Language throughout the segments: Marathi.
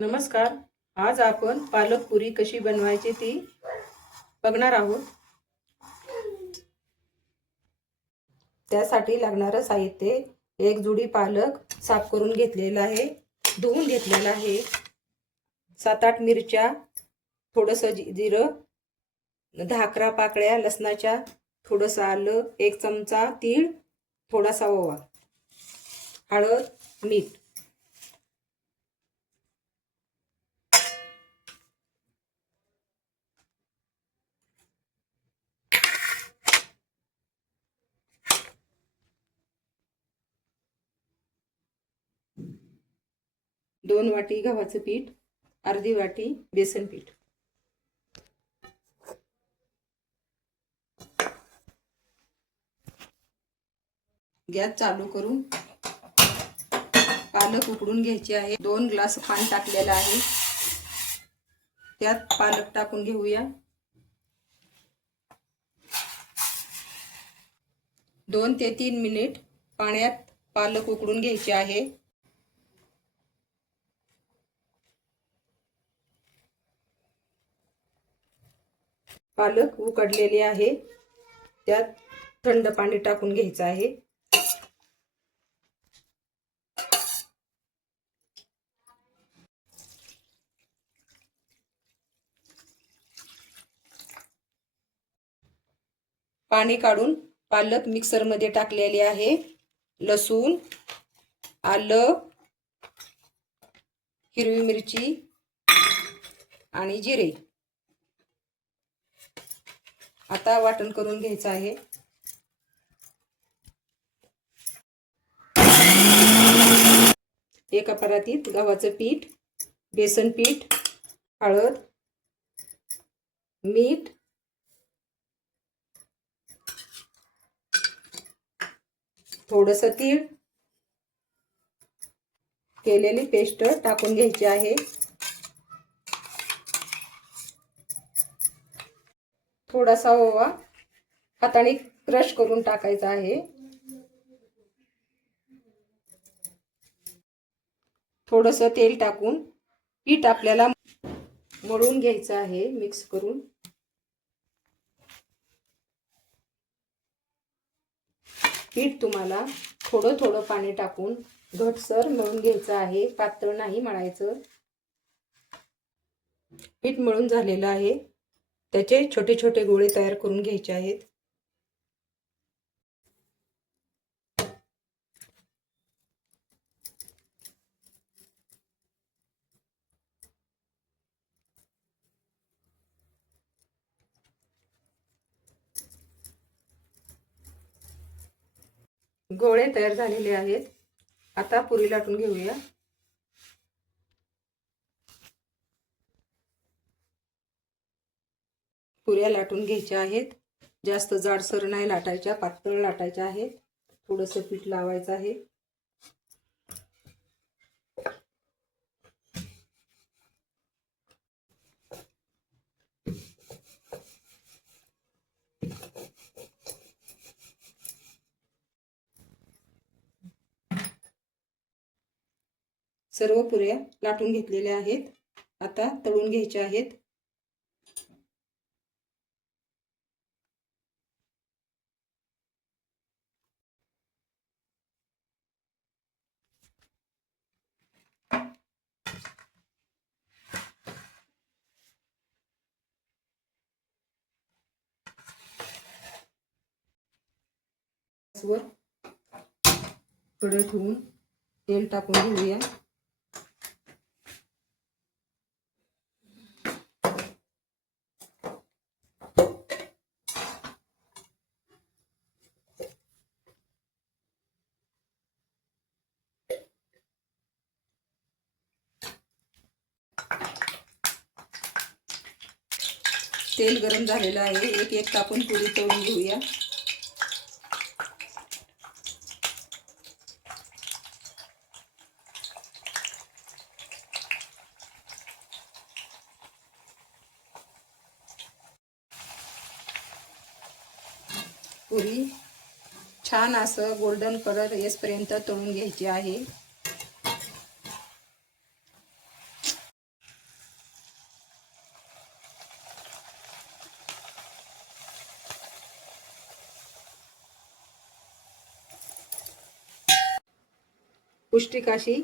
नमस्कार. आज आपण पालक पुरी कशी बनवायची ती बघणार आहोत. त्यासाठी लागणारं साहित्य: एक जुडी पालक साफ करून घेतलेला आहे, धुवून घेतलेला आहे, 7-8 मिरच्या, थोडंसं जिरं, 10-11 पाकळ्या लसणाच्या, थोडंसं आलं, 1 चमचा तीळ, थोडासा ओवा, हळद, मीठ. दोन वाटी गव्हाचं पीठ, अर्धी वाटी बेसन पीठ. गॅस चालू करून पालक उकडून घ्यायचे आहे. 2 ग्लास पाणी टाकलेलं आहे. त्यात पालक टाकून घेऊया. 2 ते 3 मिनिट पाण्यात पालक उकडून घ्यायचे आहे. पालक उकडलेले आहे. त्यात थंड पाणी टाकून घ्यायचं आहे. पाणी काढून पालक मिक्सर मध्ये टाकलेले आहे. लसूण, आलं, हिरवी मिरची आणि जिरे. आता वाटण करून घ्यायचं आहे. एका परातीत गव्हाचं पीठ, बेसन पीठ, हळद, मीठ, थोडंसं तीळ, केलेली पेस्ट टाकून घ्यायची आहे. थोडासा ओवा हाताने क्रश करून टाकायचा आहे. थोडंसं तेल टाकून पीठ आपल्याला मळून घ्यायचं आहे, मिक्स करून. पीठ तुम्हाला थोडं थोडं पाणी टाकून घटसर मळून घ्यायचं आहे, पातळ नाही मळायचं. पीठ मळून झालेलं आहे. त्याचे छोटे छोटे गोळे तयार करून घ्यायचे आहेत. गोळे तयार झालेले आहेत. आता पुरी लाटून घेऊया. पुऱ्या लाटून घ्यायच्या आहेत. जास्त जाडसर नाही लाटायच्या, पातळ लाटायच्या आहेत. थोडंसं पीठ लावायचं आहे. सर्व पुऱ्या लाटून घेतलेल्या आहेत. आता तळून घ्यायच्या आहेत. वर कढई ठेवून तेल टाकून घेऊया. तेल गरम झालेलं आहे. एक एक टाकून पुरी तळून घेऊया. पुरी छान असं गोल्डन कलर येईपर्यंत तळून घ्यायची आहे. पौष्टिक अशी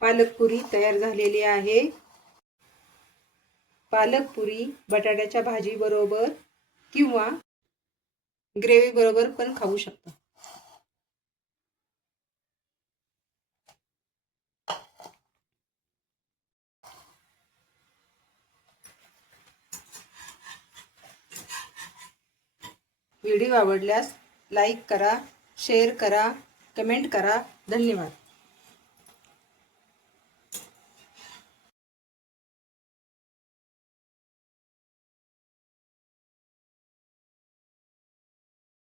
पालक पुरी तयार झालेली आहे. पालक पुरी बटाट्याच्या भाजी बरोबर किंवा ग्रेव्ही बरोबर पण खाऊ शकता. व्हिडिओ आवडल्यास लाईक करा, शेअर करा, कमेंट करा. धन्यवाद.